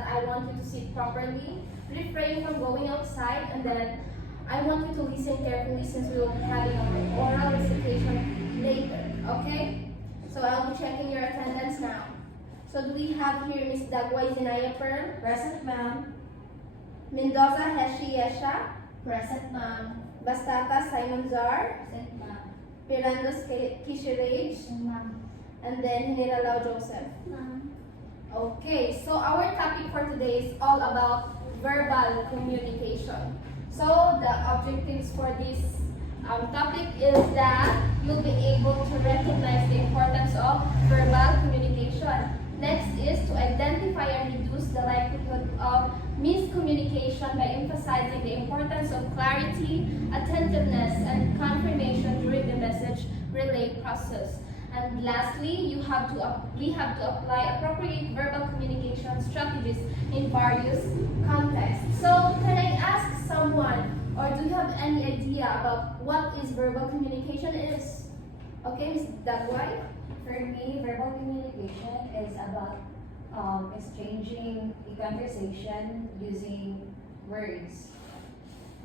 that I want you to sit properly, refrain from going outside, and then I want you to listen carefully since we will be having our oral recitation later, okay? So I'll be checking your attendance now. So do we have here Miss Dagway Zinaya Pearl? Present, ma'am. Mendoza Heshi Yesha? Present, ma'am. Bastata Simon Zar? Present, ma'am. Pirandos Kishirage? Ma'am. And then Hiniralao Joseph. Ma'am. Okay, so our topic for today is all about verbal communication. So the objectives for this topic is that you'll be able to recognize the importance of verbal communication. Next is to identify and reduce the likelihood of miscommunication by emphasizing the importance of clarity, attentiveness, and confirmation during the message relay process. And lastly, we have to apply appropriate verbal communication strategies in various contexts. So, can I ask someone, or do you have any idea about what is verbal communication is? Okay, Ms. Dagway? For me, verbal communication is about exchanging a conversation using words.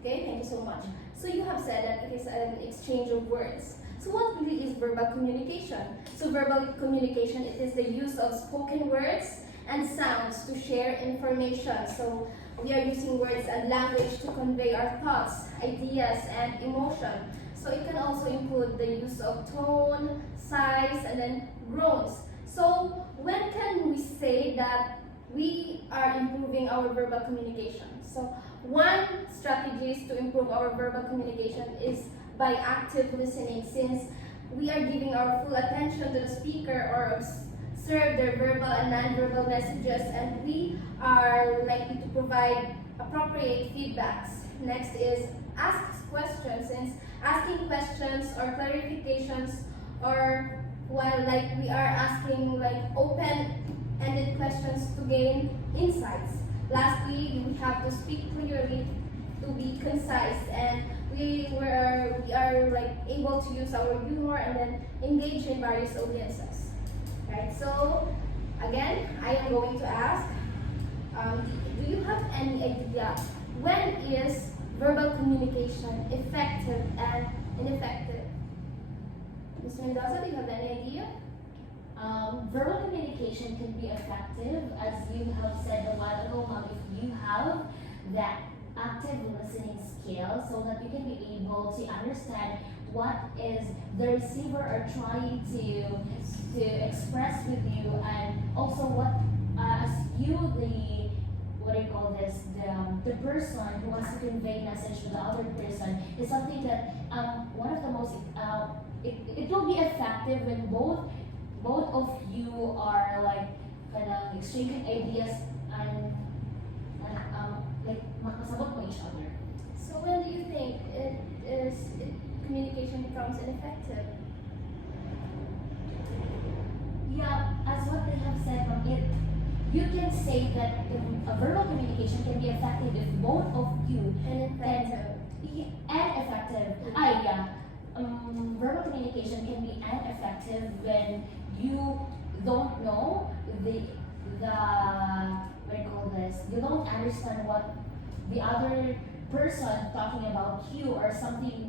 Okay, thank you so much. So you have said that it is an exchange of words. So what really is verbal communication? So verbal communication, it is the use of spoken words and sounds to share information. So we are using words and language to convey our thoughts, ideas, and emotion. So it can also include the use of tone, size, and then groans. So when can we say that we are improving our verbal communication? So one strategy to improve our verbal communication is by active listening, since we are giving our full attention to the speaker or observe their verbal and non-verbal messages, and we are likely to provide appropriate feedbacks. Next is ask questions, since asking questions or clarifications, or while like we are asking like open-ended questions to gain insights. Lastly, we have to speak clearly, to be concise, and we are like able to use our humor and then engage in various audiences. Right. So again, I am going to ask, do you have any idea when is verbal communication effective and ineffective? Ms. Mendoza, do you have any idea? Verbal communication can be effective, as you have said a while ago, Mom, if you have that active listening skill, so that you can be able to understand what is the receiver are trying to express with you, and also what as you the what do you call this the person who wants to convey message to the other person is something that one of the most it will be effective when both of you are like kind of exchanging ideas and like makasabot mo each other. So when do you think communication becomes ineffective? Yeah, as what they have said, you can say that a verbal communication can be effective if both of you Ineffective. and effective. Yeah. Verbal communication can be ineffective when you don't know the what do you call this? You don't understand what the other person talking about you, or something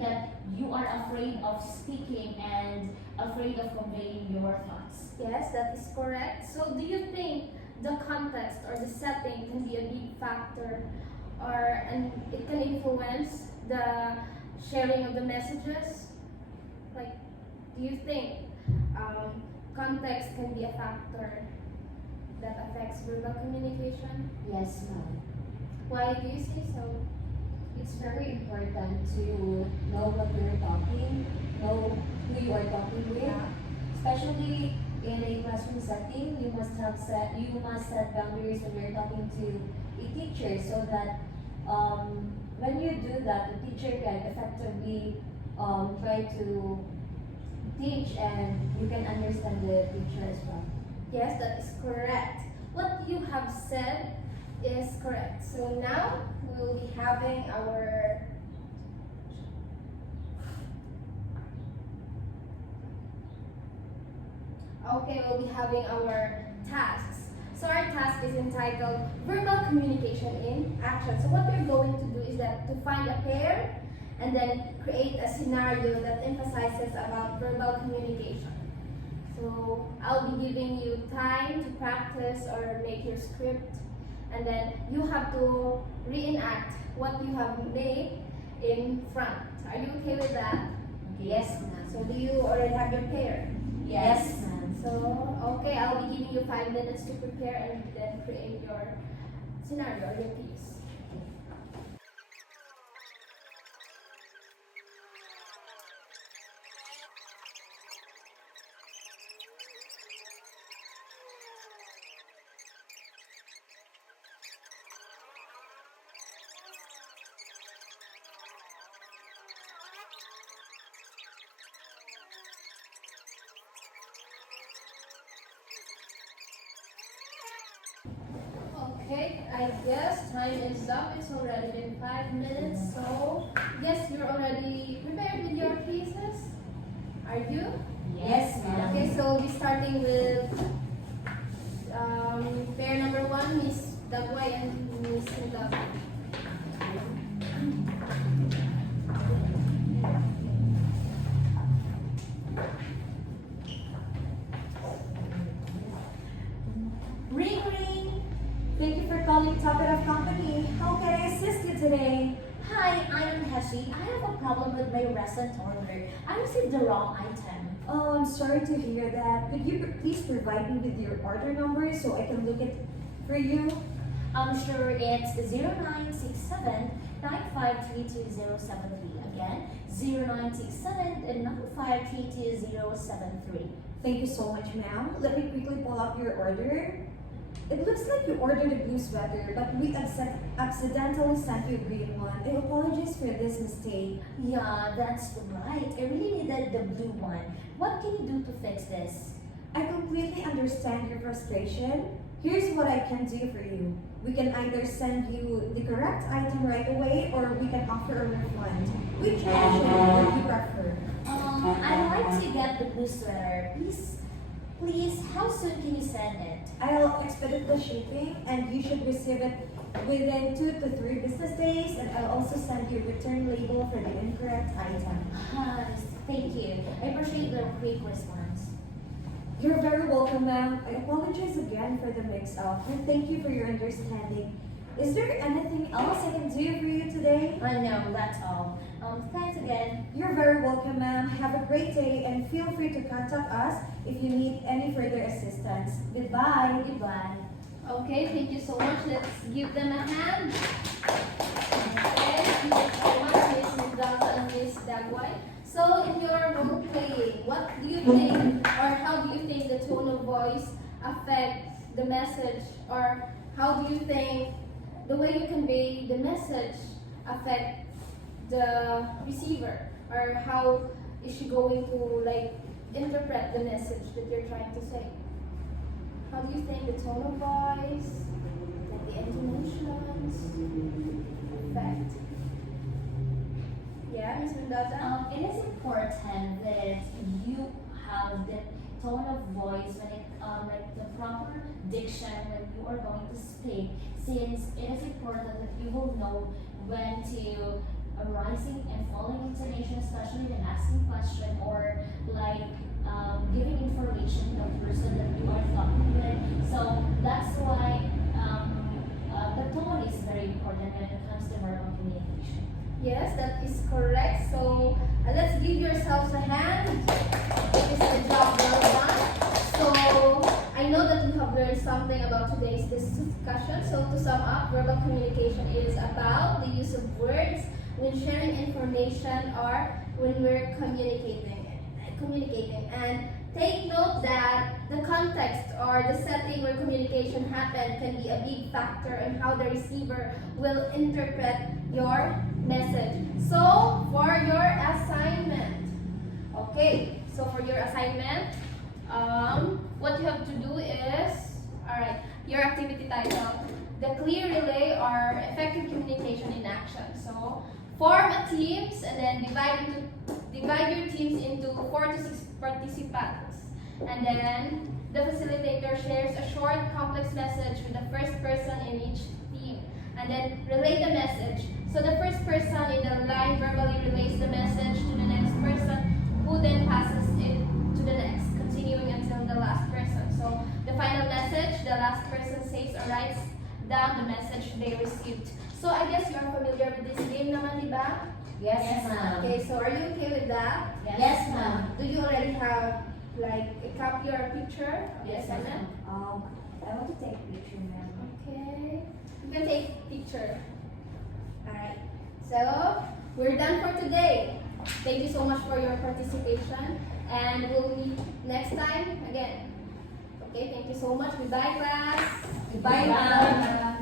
that you are afraid of speaking and afraid of conveying your thoughts. Yes, that is correct. So do you think the context or the setting can be a big factor, and it can influence the sharing of the messages? Like, do you think context can be a factor that affects verbal communication? Yes, ma'am. Why do you say so? It's very important to know what you're talking, know who you are talking with. Especially in a classroom setting, you must set boundaries when you're talking to a teacher, so that when you do that, the teacher can effectively try to teach, and you can understand the teacher as well. Yes, that is correct. What you have said is correct. So now we will be having our we'll be having our tasks. So our task is entitled Verbal Communication in Action. So what we're going to do is that to find a pair and then create a scenario that emphasizes about verbal communication. So I'll be giving you time to practice or make your script, and then you have to reenact what you have made in front. Are you okay with that? Yes, ma'am. So do you already have your pair? Yes, ma'am. So, okay, I'll be giving you 5 minutes to prepare and then create your scenario or your piece. Okay, I guess time is up. It's already been 5 minutes. So, yes, you're already prepared with your pieces? Are you? Yes, ma'am. Okay, so we'll be starting with pair number 1, Miss Dagway and Miss Nidab. Ring ring! Thank you for calling Talkative Company. How can I assist you today? Hi, I am Heshi. I have a problem with my restaurant order. I received the wrong item. Oh, I'm sorry to hear that. Could you please provide me with your order number so I can look it for you? I'm sure it's 0967 9532073. Again, 0967 and 9532073. Thank you so much, ma'am. Let me quickly pull up your order. It looks like you ordered a blue sweater, but we accidentally sent you a green one. I apologize for this mistake. Yeah, that's right. I really needed the blue one. What can you do to fix this? I completely understand your frustration. Here's what I can do for you. We can either send you the correct item right away or we can offer a refund. Which option would you prefer? I'd like to get the blue sweater. Please, how soon can you send it? I'll expedite the shipping and you should receive it within 2 to 3 business days, and I'll also send you a return label for the incorrect item. Thank you. I appreciate the quick response. You're very welcome, ma'am. I apologize again for the mix-up and thank you for your understanding. Is there anything else I can do for you today? No, that's all. Thanks again. You're very welcome, ma'am. Have a great day and feel free to contact us if you need any further assistance. Goodbye. Goodbye. Okay, thank you so much. Let's give them a hand. Okay, thank you so much, Miss Nidab and Miss Dagway. So, in your role playing, what do you think, or how do you think the tone of voice affects the message, or how do you think the way you convey the message affect the receiver, or how is she going to interpret the message that you're trying to say? How do you think the tone of voice, the intonations affect? Yeah, Miss Mendoza? It is important that you have the tone of voice when it the proper diction when you are going to speak, since it is important that you will know when to rising and falling intonation, especially when asking question or giving information to the person that you are talking with. So that's why the tone is very important when it comes to verbal communication. Yes, that is correct. So let's give yourselves a hand. It is the job well done. So I know that you have learned something about today's discussion. So to sum up, verbal communication is about the use of words when sharing information or when we're communicating. And take note that the context or the setting where communication happened can be a big factor in how the receiver will interpret your message. So for your assignment, what you have to do is, your activity title, the clear relay or effective communication in action. So form a teams and then divide your teams into 4 to 6 participants. And then The facilitator shares a short, complex message with the first person in each team, and then relay the message. So the first person in the line verbally relays the message to the next person, who then passes it to the next, continuing until the last person. So the final message, the last person says or writes down the message they received. So I guess you are familiar with this game naman, di ba? Yes, ma'am. Okay, so are you okay with that? Yes, ma'am. Do you already have like a copy or a picture of the Yes, assignment? I want to take a picture, ma'am. Okay, you can take picture. Alright, so we're done for today. Thank you so much for your participation, and we'll meet next time again. Okay, thank you so much. Goodbye, class. Goodbye, ma'am.